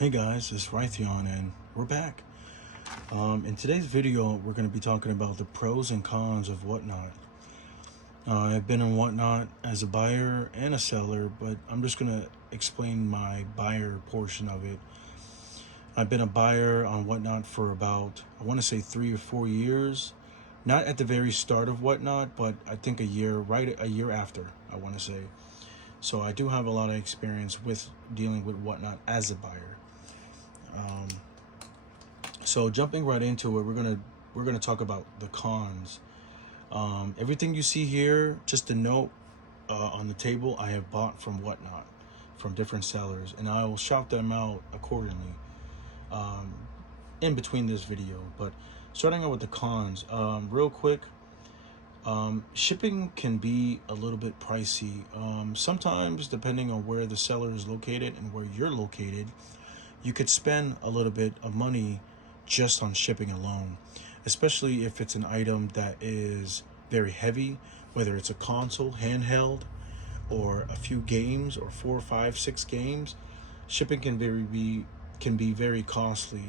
Hey guys, it's Raytheon and we're back. In today's video, we're going to be talking about the pros and cons of WhatNot. I've been on WhatNot as a buyer and a seller, but I'm just going to explain my buyer portion of it. I've been a buyer on WhatNot for about, I want to say 3 or 4 years. Not at the very start of WhatNot, but I think a year after, I want to say. So I do have a lot of experience with dealing with WhatNot as a buyer. So jumping right into it, we're gonna talk about the cons. Everything you see here, just a note on the table, I have bought from WhatNot, from different sellers, and I will shout them out accordingly in between this video. But starting out with the cons, real quick, shipping can be a little bit pricey. Sometimes, depending on where the seller is located and where you're located, you could spend a little bit of money just on shipping alone, especially if it's an item that is very heavy, whether it's a console, handheld, or a few games, or 4, 5, 6 games. Shipping can be very costly.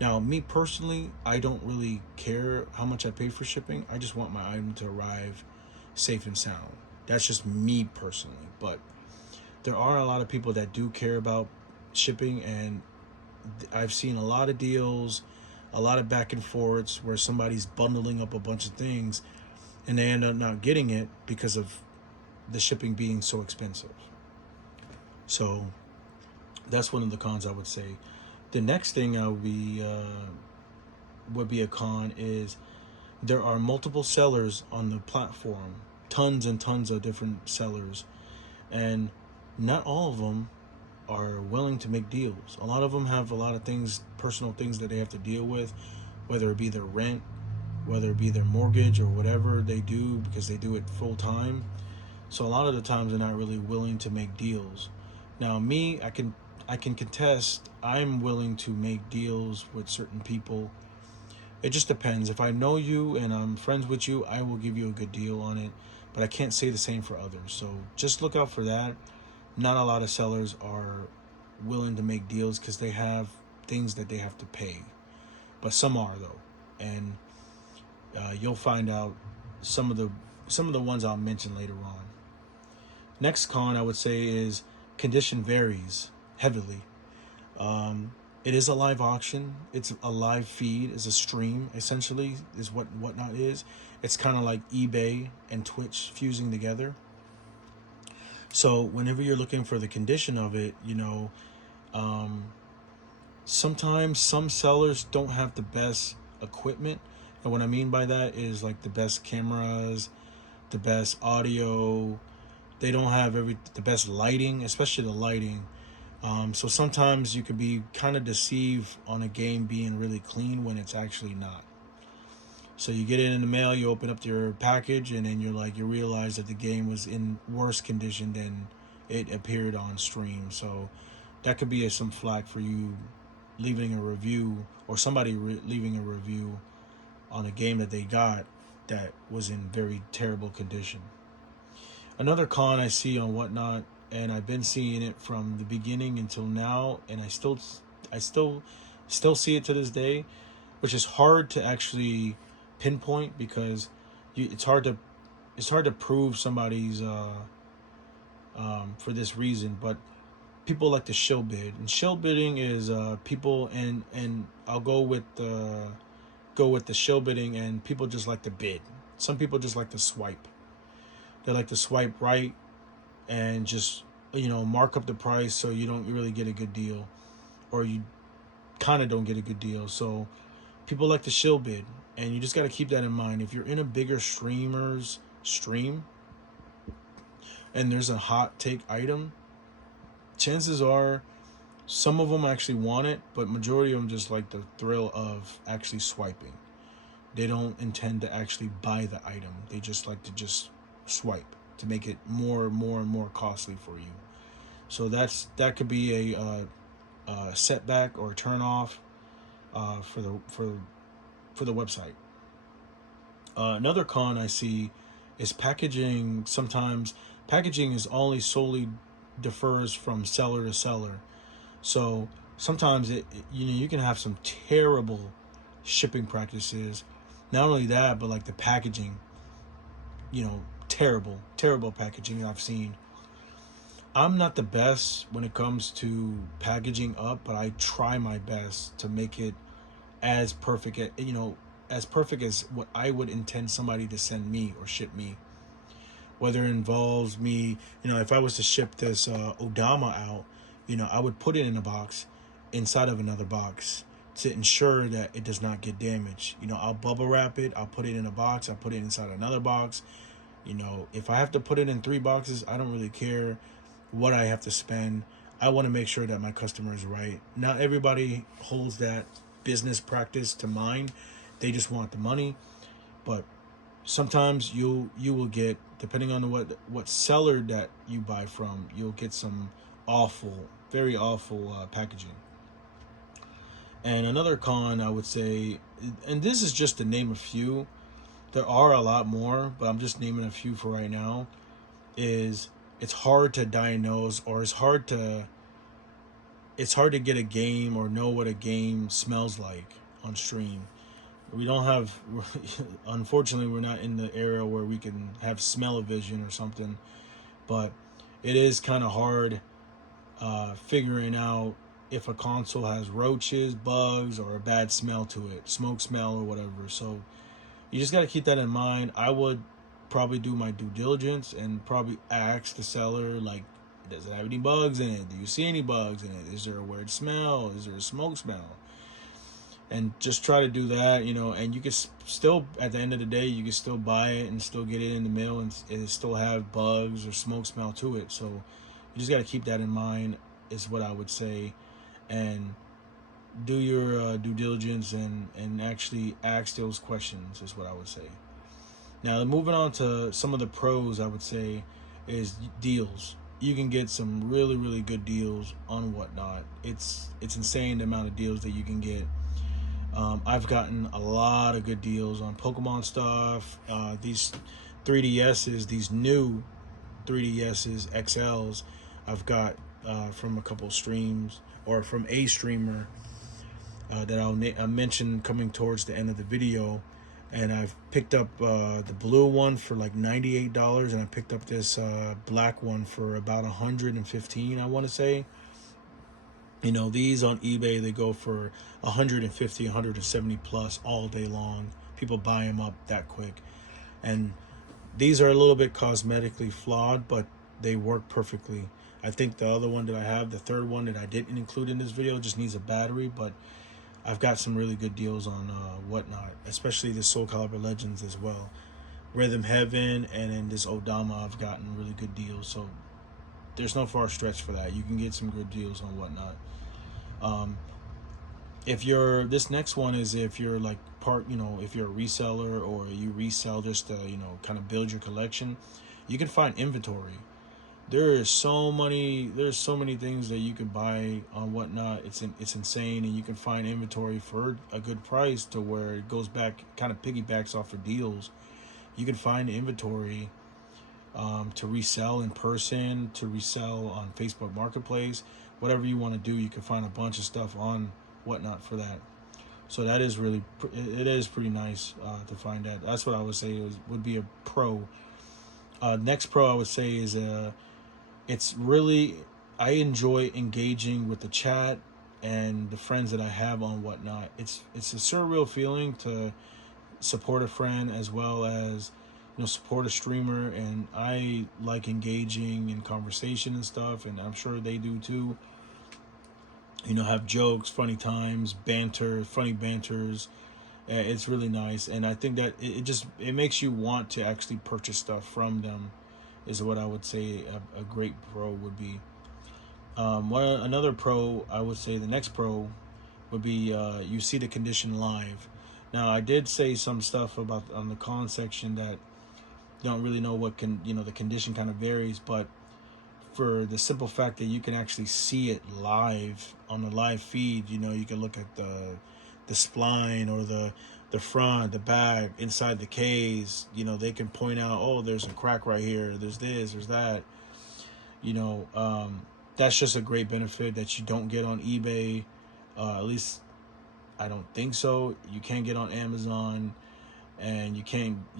Now, me personally, I don't really care how much I pay for shipping. I just want my item to arrive safe and sound. That's just me personally. But there are a lot of people that do care about shipping, and I've seen a lot of deals, a lot of back and forths where somebody's bundling up a bunch of things and they end up not getting it because of the shipping being so expensive. So that's one of the cons I would say. The next thing would be a con is there are multiple sellers on the platform, tons and tons of different sellers, and not all of them are willing to make deals. A lot of them have a lot of things, personal things that they have to deal with, whether it be their rent, whether it be their mortgage, or whatever they do, because they do it full time. So a lot of the times they're not really willing to make deals. Now me, I can contest, I'm willing to make deals with certain people. It just depends. If I know you and I'm friends with you, I will give you a good deal on it, but I can't say the same for others. So just look out for that. Not a lot of sellers are willing to make deals because they have things that they have to pay, but some are though, and you'll find out some of the ones I'll mention later on. Next con I would say is condition varies heavily. It is a live auction. It's a live feed. It's a stream, essentially, is what WhatNot is. It's kind of like eBay and Twitch fusing together. So whenever you're looking for the condition of it, sometimes some sellers don't have the best equipment. And what I mean by that is like the best cameras, the best audio. They don't have the best lighting, especially the lighting. So sometimes you could be kind of deceived on a game being really clean when it's actually not. So you get it in the mail, you open up your package, and then you realize that the game was in worse condition than it appeared on stream. So that could be some flack for you leaving a review, or somebody leaving a review on a game that they got that was in very terrible condition. Another con I see on WhatNot, and I've been seeing it from the beginning until now, and I still see it to this day, which is hard to actually pinpoint because it's hard to prove somebody's for this reason. But people like to shill bid, and shill bidding is people, and I'll go with the shill bidding, and people just like to bid. Some people just like to swipe. They like to swipe right and just mark up the price so you don't really get a good deal, or you kind of don't get a good deal. So people like to shill bid, and you just got to keep that in mind. If you're in a bigger streamer's stream and there's a hot take item, chances are some of them actually want it, but majority of them just like the thrill of actually swiping. They don't intend to actually buy the item. They just like to just swipe to make it more and more costly for you. So that could be a setback or a turn off for the website. Another con I see is packaging. Sometimes packaging is only solely differs from seller to seller. So sometimes you can have some terrible shipping practices. Not only that, but like the packaging, terrible packaging I've seen. I'm not the best when it comes to packaging up, but I try my best to make it as perfect, as perfect as what I would intend somebody to send me or ship me. Whether it involves me, if I was to ship this Odama out, I would put it in a box inside of another box to ensure that it does not get damaged. I'll bubble wrap it, I'll put it in a box, I'll put it inside another box. If I have to put it in 3 boxes, I don't really care what I have to spend. I want to make sure that my customer is right. Not everybody holds that business practice to mind. They just want the money. But sometimes you will get, depending on what seller that you buy from, you'll get some very awful packaging. And another con, I would say, and this is just to name a few, there are a lot more, but I'm just naming a few for right now, is it's hard to diagnose, or it's hard to get a game or know what a game smells like on stream. We don't have, unfortunately, we're not in the era where we can have smell-o-vision or something, but it is kind of hard figuring out if a console has roaches, bugs, or a bad smell to it, smoke smell or whatever. So you just got to keep that in mind. I would probably do my due diligence and probably ask the seller, like, does it have any bugs in it? Do you see any bugs in it? Is there a weird smell? Is there a smoke smell? And just try to do that, and you can still, at the end of the day, you can still buy it and still get it in the mail, and it still have bugs or smoke smell to it. So you just got to keep that in mind, is what I would say. And do your due diligence and actually ask those questions, is what I would say. Now, moving on to some of the pros, I would say, is deals. You can get some really, really good deals on WhatNot. It's insane the amount of deals that you can get. I've gotten a lot of good deals on Pokemon stuff. These 3DSs, these new 3DSs XLs, I've got from a couple streams, or from a streamer that I'll mention coming towards the end of the video. And I've picked up the blue one for like $98, and I picked up this black one for about $115, I want to say. These on eBay, they go for 150, 170 plus all day long. People buy them up that quick. And these are a little bit cosmetically flawed, but they work perfectly. I think the other one that I have, the third one that I didn't include in this video, just needs a battery, but I've got some really good deals on WhatNot, especially the Soul Calibur Legends as well. Rhythm Heaven, and in this Odama, I've gotten really good deals. So there's no far stretch for that. You can get some good deals on WhatNot. This next one is if you're like if you're a reseller, or you resell just to, kind of build your collection, you can find inventory. There's so many things that you can buy on WhatNot. It's insane, and you can find inventory for a good price, to where it goes back, kind of piggybacks off of deals. You can find inventory to resell in person, to resell on Facebook Marketplace, whatever you want to do. You can find a bunch of stuff on WhatNot for that. So that is it is pretty nice to find that. That's what I would say would be a pro. Next pro I would say is it's really, I enjoy engaging with the chat and the friends that I have on WhatNot. It's a surreal feeling to support a friend, as well as support a streamer, and I like engaging in conversation and stuff, and I'm sure they do too. Have jokes, funny times, banter, funny banters. It's really nice, and I think that it makes you want to actually purchase stuff from them, is what I would say a great pro would be. Another pro, I would say the next pro would be you see the condition live. Now, I did say some stuff about on the con section that you don't really know what the condition kind of varies, but for the simple fact that you can actually see it live on the live feed, you can look at the spline, or the front, the back, inside the case. They can point out, oh, there's a crack right here, there's this, there's that. that's just a great benefit that you don't get on eBay. At least I don't think so. You can't get on Amazon, and you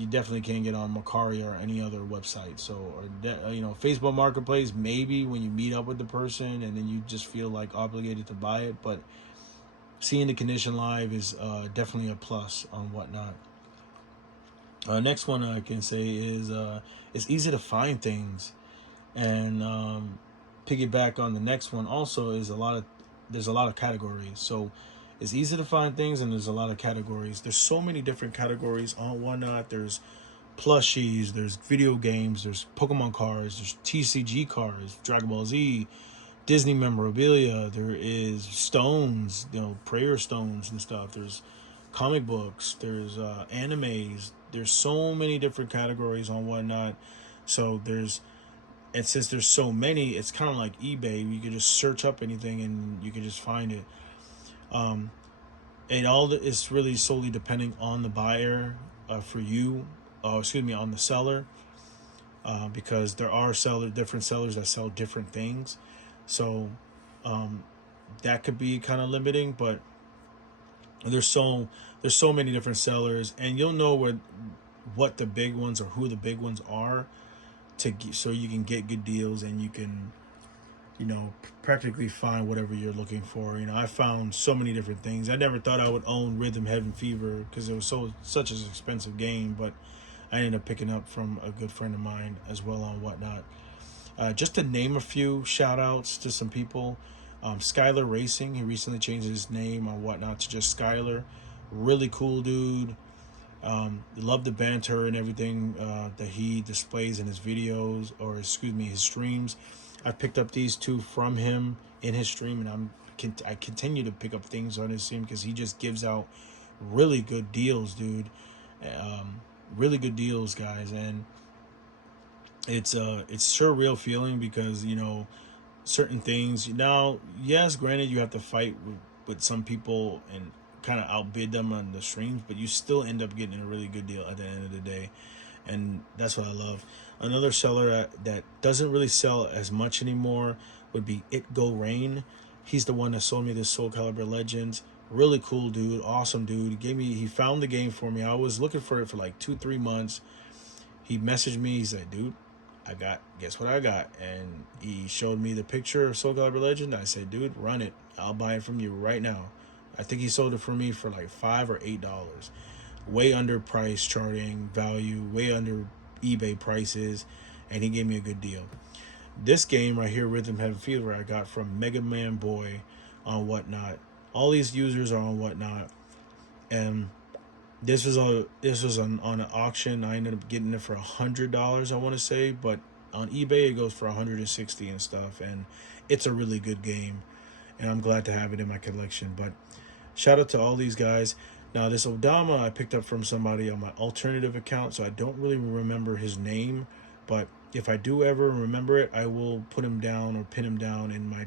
definitely can't get on Mercari or any other website. So, Facebook Marketplace, maybe when you meet up with the person and then you just feel like obligated to buy it. But seeing the condition live is definitely a plus on WhatNot. Next one I can say is it's easy to find things, and piggyback on the next one also is there's a lot of categories. So it's easy to find things, and there's a lot of categories. There's so many different categories on WhatNot. There's plushies, there's video games, there's Pokemon cards, there's TCG cards, Dragon Ball Z, Disney memorabilia. There is stones, prayer stones and stuff. There's comic books. There's animes. There's so many different categories on WhatNot. And since there's so many, it's kind of like eBay. You can just search up anything and you can just find it. It's really solely depending on the buyer, for you, on the seller, because there are different sellers that sell different things. So that could be kind of limiting, but there's so many different sellers, and you'll know what the big ones or who the big ones are so you can get good deals, and you can practically find whatever you're looking for. I found so many different things. I never thought I would own Rhythm Heaven Fever because it was such an expensive game, but I ended up picking up from a good friend of mine as well on WhatNot. Just to name a few shout outs to some people. Skylar Racing, he recently changed his name on WhatNot to just Skylar. Really cool dude. Love the banter and everything that he displays in his videos, his streams. I picked up these two from him in his stream, and I continue to pick up things on his stream because he just gives out really good deals, dude. Really good deals, guys, and it's surreal feeling because certain things. Now, yes, granted, you have to fight with some people and kind of outbid them on the streams, but you still end up getting a really good deal at the end of the day, and that's what I love. Another seller that doesn't really sell as much anymore would be itgorain. He's the one that sold me this Soul Calibur Legends. Really cool dude, awesome dude. He found the game for me. I was looking for it for like 2-3 months. He messaged me. He said, "Dude, guess what I got?" And he showed me the picture of Soul Calibur Legend. I said, "Dude, run it. I'll buy it from you right now." I think he sold it for me for like $5 or $8. Way under price charting value, way under eBay prices, and he gave me a good deal. This game right here, Rhythm Heaven Fever, I got from megamanboy on WhatNot. All these users are on WhatNot, and this was on an auction. I ended up getting it for $100, I want to say, but on eBay it goes for $160 and stuff, and it's a really good game, and I'm glad to have it in my collection. But shout out to all these guys. Now, this Odama I picked up from somebody on my alternative account, so I don't really remember his name, but if I do ever remember it, I will put him down or pin him down in my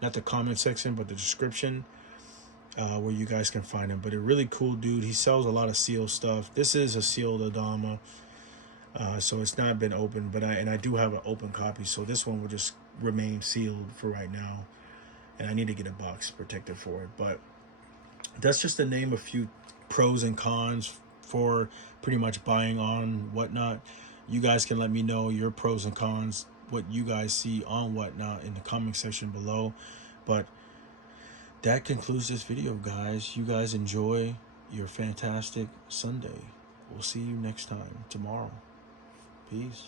not the comment section, but the description, where you guys can find him. But a really cool dude. He sells a lot of sealed stuff. This is a sealed Odama, so it's not been opened, but I do have an open copy, so this one will just remain sealed for right now, and I need to get a box protector for it. But that's just to name a few pros and cons for pretty much buying on WhatNot. You guys can let me know your pros and cons, what you guys see on WhatNot in the comment section below. But that concludes this video, guys. You guys enjoy your fantastic Sunday. We'll see you next time tomorrow. Peace.